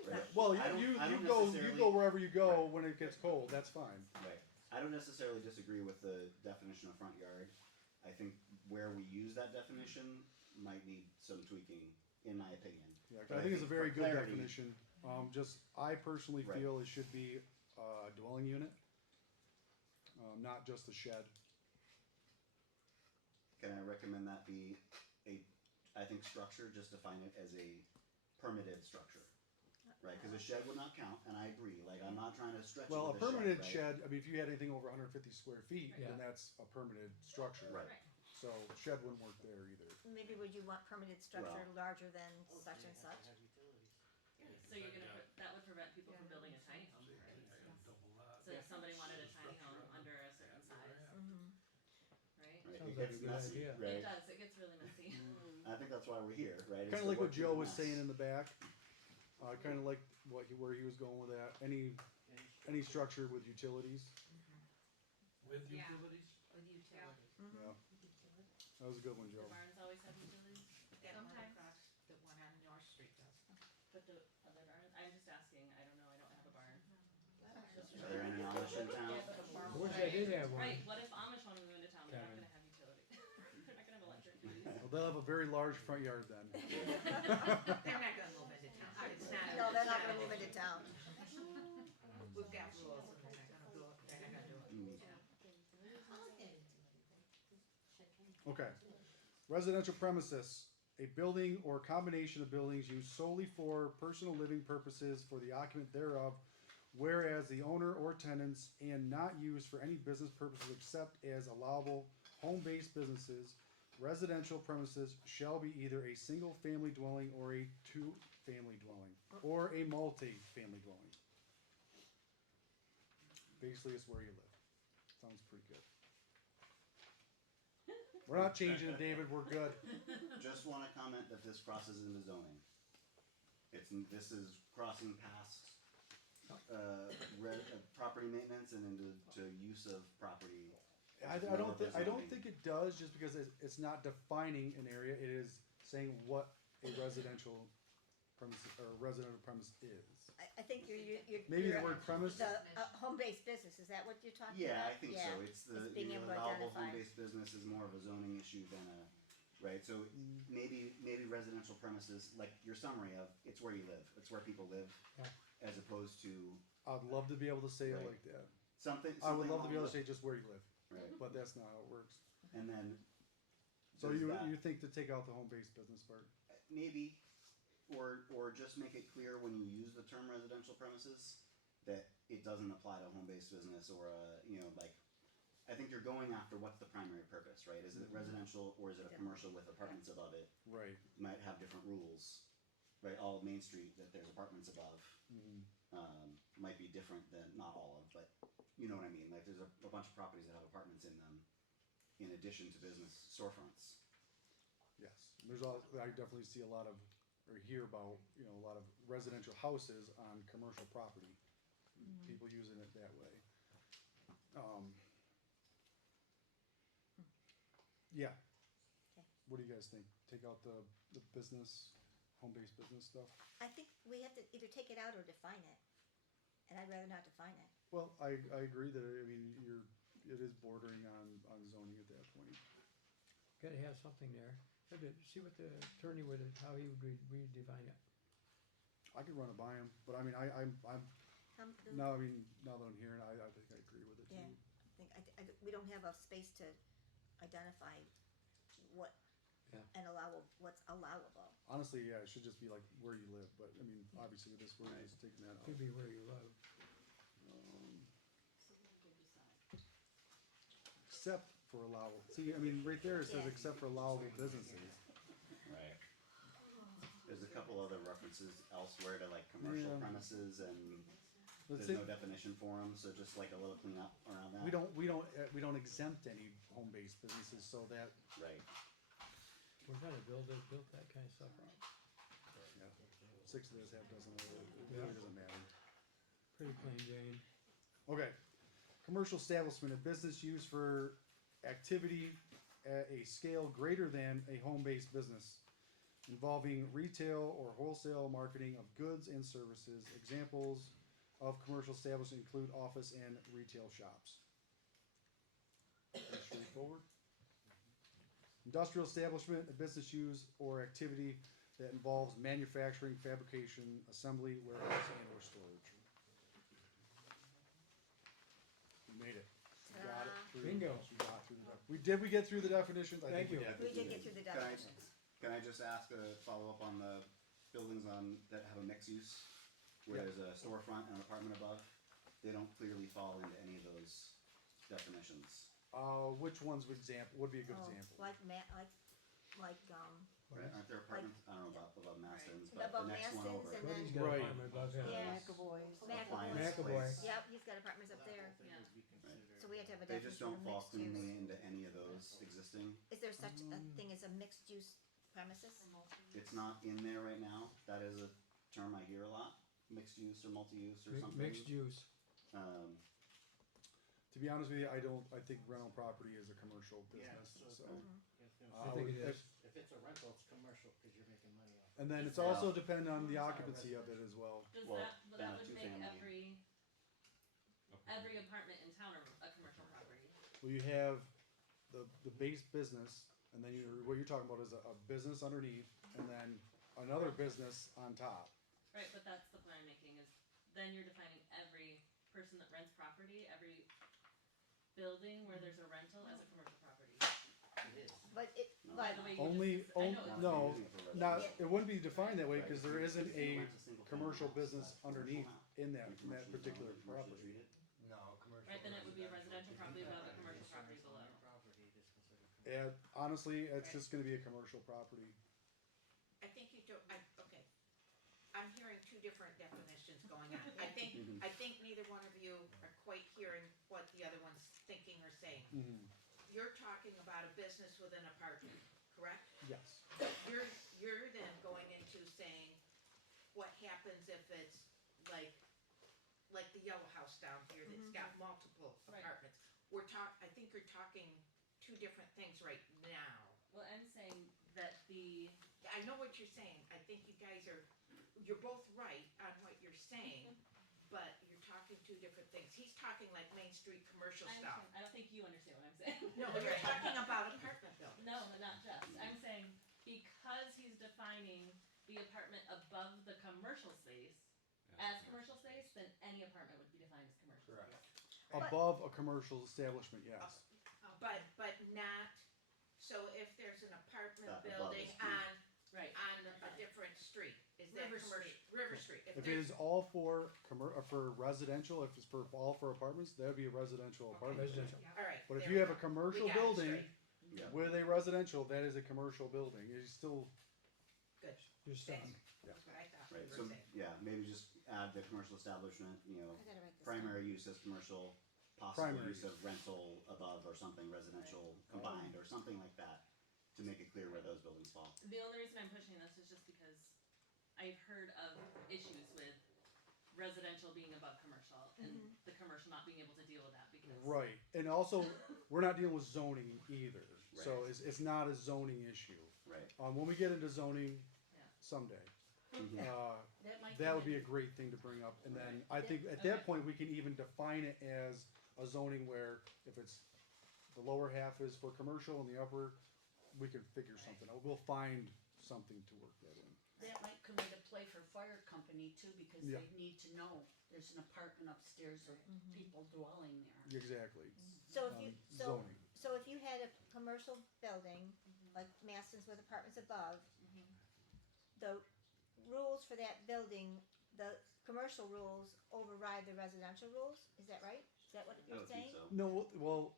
Right. not. Well, I don't- you I don't go necessarily- wherever you go when it gets cold, that's fine. Right. I don't necessarily disagree with the definition of front yard. I think where we use that definition might need some tweaking, in my opinion. Yeah, But I think it's a for very good clarity- definition. I personally Right. feel it should be a dwelling unit, not just a shed. Can I recommend that be I think structure, just define it as a permitted structure. Right, cause a shed would not count, and I agree, like, I'm not trying to stretch it Well, a with a permanent shed, shed, I mean, if you had anything over 150 square feet, Yeah. then that's a permanent structure. Right. So shed wouldn't work there either. Maybe would you want permitted structure Well- larger than such and such? So you're gonna, that would prevent people from building a tiny home, right? I got a double lot. So if somebody wanted a tiny home under a certain size, Mm-hmm. Right, right? Sounds it like a gets good messy, idea. right? It does, it gets really messy. I think that's why we're here, right? is Kinda to like what work through Joe the was mess. saying in the back. Kinda like where he was going with that. Any structure with utilities. With Yeah. utilities? With utilities. Yeah, that was a good one, The Joe. barns always have utilities, That one Sometimes. across, the one on North Street does. but the other barns, I'm just asking, I don't know, I don't have a barn. Are there any Amish in town? Yeah, but the barn. I wish I did have one. Right, what if Amish wanna move into town, they're not Kevin. gonna have utilities, they're not gonna have electric fees. Well, they'll have a very large front yard then. They're not gonna move into town, it's not. No, they're not it's gonna move into town. We've got rules, and they're not gonna do it, they're not gonna do it. Okay. Residential premises, a building or combination of buildings used solely for personal living purposes for the occupant thereof, whereas the owner or tenants and not used for any business purposes except as allowable home-based businesses, residential premises shall be either a single-family dwelling or a two-family dwelling, or a multi-family dwelling. Basically, it's where you live. Sounds pretty good. We're not changing it, David, we're good. Just wanna comment that this crosses into zoning. This is crossing past, property maintenance and into use of property. I don't think it does, just because it's not defining an area, it is saying what a residential premise, or residential premise is. I think you're. Maybe the you're- word premise, The, home-based business, is that what you're talking Yeah, about? I think so, it's the, It's being able to allowable identify. home-based business is more of a zoning issue than a, right, so maybe residential premises, like your summary of, it's where you live, it's where people live, Yeah. as opposed to I'd love to be able to say it Right. like that. something. I would love to along be able to the- say just where you live, Right, but that's not how it works. and then. So does you that- think to take out the home-based business part? Maybe, or just make it clear when you use the term residential premises, that it doesn't apply to home-based business or like, I think you're going after what's the primary purpose, right? Is it residential or is it a commercial with apartments above it? Right. Might have different rules, right? All of Main Street that there's apartments above, might be different than, not all of, but you know what I mean? Like there's a bunch of properties that have apartments in them in addition to business storefronts. Yes, I definitely see a lot of, or hear about, a lot of residential houses on commercial property. People using it that way. Yeah. Okay. What do you guys think? Take out the business, home-based business stuff? I think we have to either take it out or define it, and I'd rather not define it. Well, I agree that, it is bordering on zoning at that point. Gotta have something there. See what the attorney would, how he would redefine it. I could run it by him, but I mean, I'm now that I'm hearing, I think I agree with it too. Yeah, we don't have a space to identify what Yeah. and what's allowable. Honestly, yeah, it should just be like where you live, but I mean, obviously with this, we're just taking that out. Could be where you live. Except for allowable, see, I mean, right there it says Yeah. except for allowable businesses. Right. There's a couple other references elsewhere to like commercial Yeah. premises and Let's there's say, no definition for them, so just like a little cleanup around that. we don't exempt any home-based businesses, so that, Right. We're gonna build that kind of stuff out. yeah, 6 of this, half dozen of it, it really doesn't matter. Pretty plain Jane. Okay, commercial establishment, a business used for activity at a scale greater than a home-based business, involving retail or wholesale marketing of goods and services. Examples of commercial establishments include office and retail shops. Pretty straightforward. Industrial establishment, a business use or activity that involves manufacturing, fabrication, assembly, warehouse, and or storage. We made it. We got it through. Bingo. We got through we get through the definitions? I Thank think we you. did. We did get through the Can I- definitions. Can I just ask a follow-up on the buildings that have a mixed use? Where Yeah. there's a storefront and an apartment above? They don't clearly fall into any of those definitions. Which ones would be a good Oh, example? like Right, aren't there apartments, I don't know about above Maston's, Right. but the Above next one Maston's over. and Buddy's then- got an Right. apartment above him. Yeah. Appliance McAvoy. place. Yep, he's got apartments up there. Yeah. So we have to have a They just definition don't of fall mixed use. cleanly into any of those existing. Is there such a thing as a mixed use premises? It's not in there right now. That is a term I hear a lot. Mixed use or multi-use or something. Mixed use. To be honest with you, I think rental property is a commercial business, so. I think it is. If it's a rental, it's commercial, cause you're making money off it. And then it's also dependent on the occupancy of it as well. Does Well, that then a would make two-family. every apartment in town a commercial property. Well, you have the base business, and then what you're talking about is a business underneath, and then another business on top. Right, but that's the point I'm making is then you're defining every person that rents property, every building where there's a rental as a commercial property. It is. But it, By but the way you Only, just, I know it's no, Using for not, residential. it wouldn't be defined that way, Right. cause there isn't If you a rent single-family commercial house, business that's commercial underneath now. in that Commercially zoned, particular commercially property. treated. No, commercial. Right, then it would be a residential property above a commercial property below. Property is considered commercial. And honestly, it's just gonna be a commercial property. I think you do, okay. I'm hearing two different definitions going on. I think neither one of you are quite hearing what the other one's thinking or saying. You're talking about a business with an apartment, correct? Yes. You're then going into saying, what happens if it's like the yellow house down here that's got multiple Right. apartments? I think you're talking two different things right now. Well, I'm saying that I know what you're saying. I think you're both right on what you're saying, but you're talking two different things. He's talking like Main Street commercial stuff. I don't think you understand what I'm saying. No, you're talking about apartment buildings. No, not just. I'm saying because he's defining the apartment above the commercial space as commercial space, then any apartment would be defined as commercial. Correct. Above a commercial establishment, yes. But not, so if there's an apartment That above building is huge. Right. on a different street, is that River commercial? Street. River Street. If it is all for for residential, if it's all for apartments, that would be a residential apartment. Residential. All right. But if there you we have a go. commercial We got it building straight. Yeah. with a residential, that is a commercial building. It's still, Good. You're stuck. That's what I thought Right, you so, were saying. yeah, maybe just add the commercial establishment, I gotta write this primary use as commercial, possible Primary use of rental above or something, residential combined, or something like that, to make it clear where those buildings fall. The only reason I'm pushing this is just because I've heard of issues with residential being above commercial and the commercial not being able to deal with that because. right. And also, we're not dealing with zoning either. So Right. it's not a zoning issue. Right. When we get into zoning Yeah. someday, That might that would be an a great thing to bring up. And then I Yeah. think at Okay. that point, we can even define it as a zoning where if it's the lower half is for commercial and the upper, we can figure something out. We'll find something to work that in. That might come into play for fire company too, because Yeah. they need to know there's an apartment upstairs with people dwelling there. Exactly. So if you, Zoning. so if you had a commercial building, like Maston's with apartments above, the rules for that building, the commercial rules override the residential rules, is that right? Is that what I you're would think saying? so. No, well,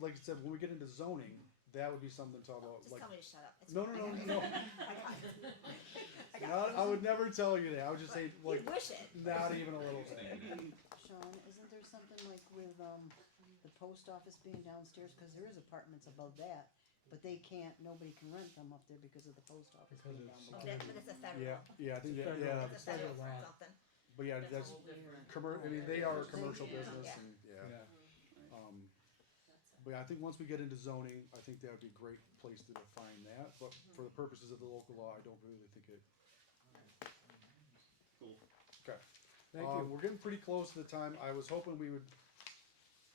like I said, when we get into zoning, that would be something to talk about, Just like, tell me to shut up. It's no, fine. no, I no, got it. no. I got it. I got Not, it. I would never tell you that. I would just say, like, You wish it. not even a little bit. Sean, isn't there something like with, the post office being downstairs, cause there is apartments above that, but they can't, nobody can rent them up there because of the post office Because being it's- down But below. it's a federal. Yeah, yeah, I think that, Federal. yeah, It's a federal Federal law. something. but yeah, That's a that's, whole different. I mean, they are a commercial Yeah. business Yeah. and, yeah. Yeah. But yeah, I think once we get into zoning, I think that would be a great place to define that, but for the purposes of the local law, I don't really think it. Cool. Okay. Thank you. We're getting pretty close to the time. I was hoping we would,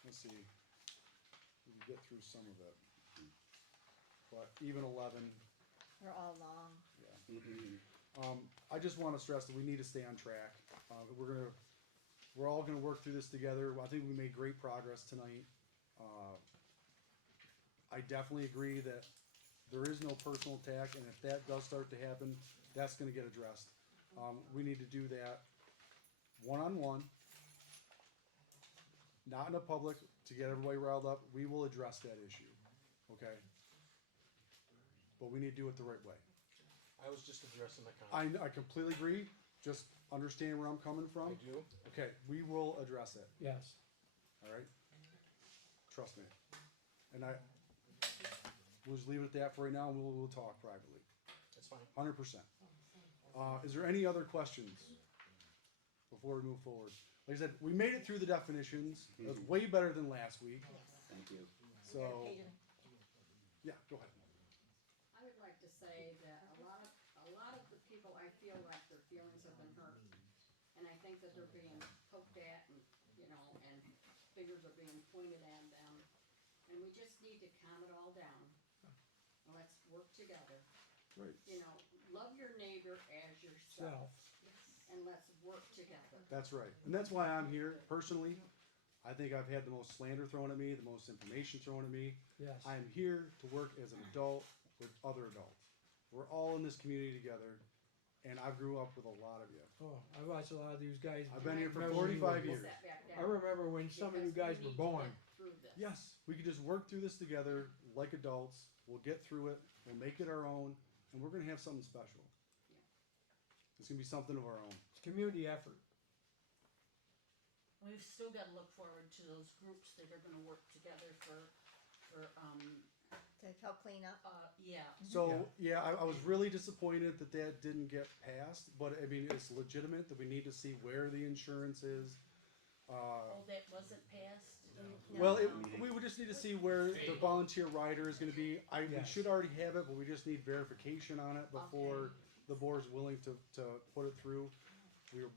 let's see, we could get through some of it. But even 11, We're all long. yeah. I just wanna stress that we need to stay on track. We're all gonna work through this together. I think we made great progress tonight. I definitely agree that there is no personal attack, and if that does start to happen, that's gonna get addressed. We need to do that one-on-one, not in the public, to get everybody riled up. We will address that issue, okay? But we need to do it the right way. I was just addressing the comment. I completely agree, just understand where I'm coming I from. do. Okay, we will address it, Yes. alright? Trust me. And we'll just leave it at that for right now, and we'll talk privately, That's fine. 100%. Is there any other questions before we move forward? Like I said, we made it through the definitions, it was way better than last week, Thank you. so, yeah, go ahead. I would like to say that a lot of the people, I feel like their feelings have been hurt. And I think that they're being poked at and, and fingers are being pointed at them. And we just need to calm it all down. And let's work together. Right. Love your neighbor as yourself. And let's work together. That's right, and that's why I'm here personally. I think I've had the most slander thrown at me, the most information thrown at me. Yes. I'm here to work as an adult with other adults. We're all in this community together, and I grew up with a lot of you. Oh, I watched a lot of these guys. I've been here for remember when you 45 were- years. I remember when some of you guys were born. Yes, we could just work through this together like adults. We'll get through it. We'll make it our own, and we're gonna have something special. It's gonna be something of our own. It's community effort. We've still gotta look forward to those groups that are gonna work together for, To help clean up. yeah. So, yeah, I was really disappointed that that didn't get passed, but I mean, it's legitimate that we need to see where the insurance is. Oh, that wasn't passed? Well, we would just need to see where the volunteer rider is gonna be. We Yes. should already have it, but we just need verification on it before the board's willing to put it through.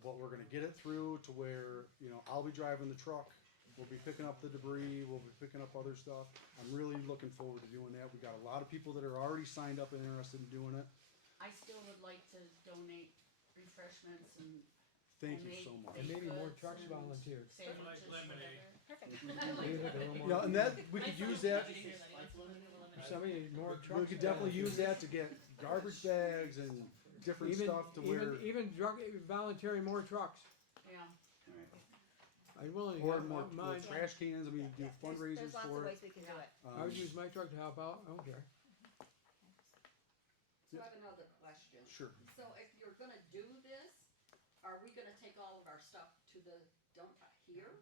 But we're gonna get it through to where, I'll be driving the truck, we'll be picking up the debris, we'll be picking up other stuff. I'm really looking forward to doing that. We got a lot of people that are already signed up and interested in doing it. I still would like to donate refreshments and Thank you homemade so much. And maybe more baked trucks goods and volunteered. sandwiches, lemonade. whatever. Perfect. Maybe like a little more. Yeah, and that, we could use that, Somebody, more trucks. we could definitely use that to get garbage bags and different Even, stuff to where. even volunteering more trucks. Yeah. I'm willing to Or have more mine. trash cans, I mean, do fundraisers There's lots of for it. ways we can do it. I would use my truck to help out. I don't care. So I have another question. Sure. So if you're gonna do this, are we gonna take all of our stuff to the dump here?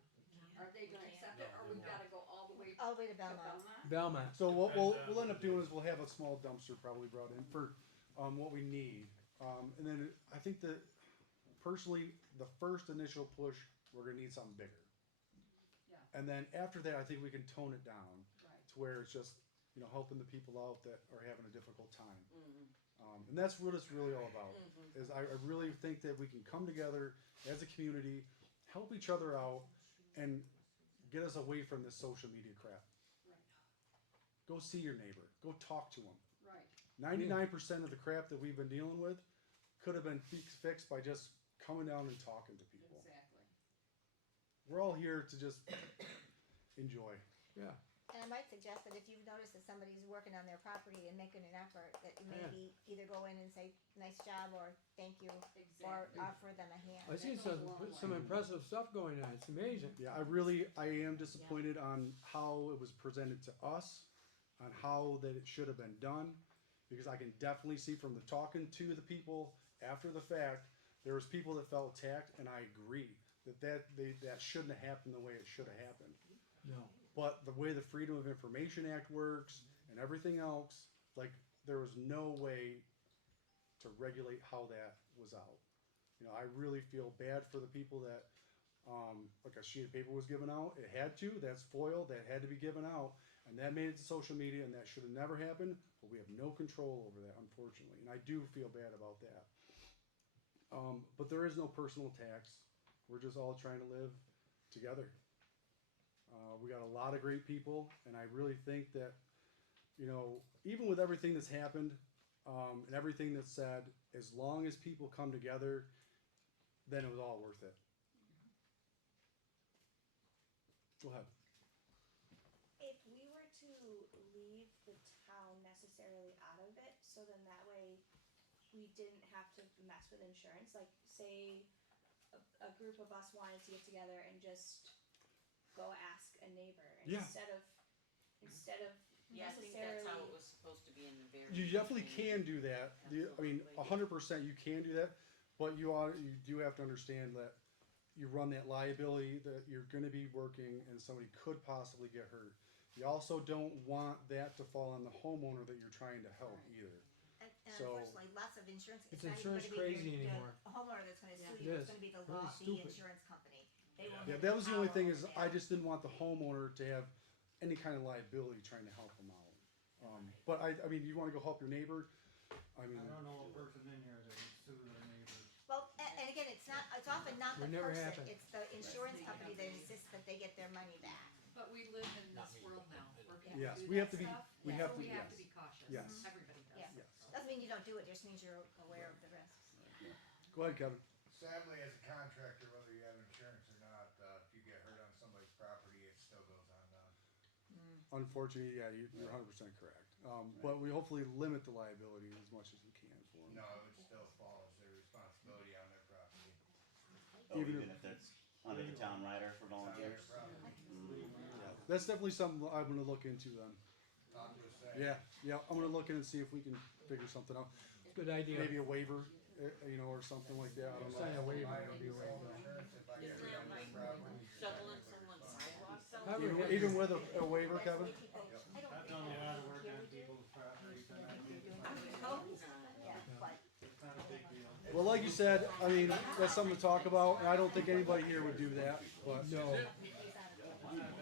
Are they gonna accept it, or we gotta go all the way All the way to to Belmont. Belmont. So what we'll end up doing is we'll have a small dumpster probably brought in for, what we need. And then I think that personally, the first initial push, we're gonna need something bigger. Yeah. And then after that, I think we can tone it down Right. to where it's just, helping the people out that are having a difficult time. Mm-hmm. And that's what it's really all about, is I really think that we can come together as a community, help each other out, and get us away from this social media crap. Right. Go see your neighbor, go talk to them. Right. 99% of the crap that we've been dealing with could have been fixed by just coming down and talking to people. Exactly. We're all here to just enjoy. Yeah. And I might suggest that if you've noticed that somebody's working on their property and making an effort, that you maybe either go in and say, nice job, or thank you, or Exactly. offer them a hand. I see some impressive stuff going on. It's amazing. Yeah, I am disappointed on how it was presented to us, on how that it should have been done, because I can definitely see from the talking to the people after the fact, there was people that felt attacked, and I agree that shouldn't have happened the way it should have happened. No. But the way the Freedom of Information Act works and everything else, like, there was no way to regulate how that was out. You know, I really feel bad for the people that, like a sheet of paper was given out. It had to. That's FOIL. That had to be given out. And that made it to social media, and that should have never happened. But we have no control over that, unfortunately. And I do feel bad about that. But there is no personal attacks. We're just all trying to live together. We got a lot of great people, and I really think that, you know, even with everything that's happened and everything that's said, as long as people come together, then it was all worth it. Go ahead. If we were to leave the town necessarily out of it, so then that way we didn't have to mess with insurance, like say a group of us wanted to get together and just go ask a neighbor Yeah. instead of Yeah, I think that's how necessarily. it was supposed to be in the very. You definitely beginning. can do that. I mean, 100% you can do that, but you do have to understand that you run that liability that you're going to be working and somebody could possibly get hurt. You also don't want that to fall on the homeowner that you're trying to help either. And So- unfortunately, lots of insurance, It's it's not even insurance gonna be crazy the anymore. homeowner that's gonna sue It you, it's is. gonna be the Really law, the stupid. insurance company. They won't Yeah, have that the was the only power thing over is that. I just didn't want the homeowner to have any kind of liability trying to help them out. But I mean, you want to go help your neighbor? I mean, I don't know a person in here that would sue their neighbor. Well, and again, it's often not the Would never person, happen. it's the insurance company that insists that they get their money back. But we live in this world now where people Yes, do we that have to be- stuff, we so have to- we have yes. to be cautious. Yes. Everybody does. Yeah. yes. Doesn't mean you don't do it, just means you're aware of the risks. Go ahead, Kevin. Sadly, as a contractor, whether you have insurance or not, if you get hurt on somebody's property, it still goes on them. Unfortunately, yeah, you're 100% correct. But we hopefully limit the liability as much as we can for them. No, it would still fall as their responsibility on their property. Oh, Even even if that's under the town rider for It's on their volunteers? property. Yeah, that's definitely something I'm going to look into then. I'm just saying. Yeah, I'm going to look in and see if we can figure something out. Good idea. Maybe a waiver, you know, or something like that. I don't Sign a know. waiver I would don't be a do way to home go. insurance if I get Isn't hurt that on my like property. shoveling someone's sidewalks out? How would Even with a waiver, Kevin? I've done a lot of work on people's properties and I think it's not Yeah, but a big deal. Well, like you said, I mean, that's something to talk about, and I don't think anybody here would do that, but. No. he's out of the way.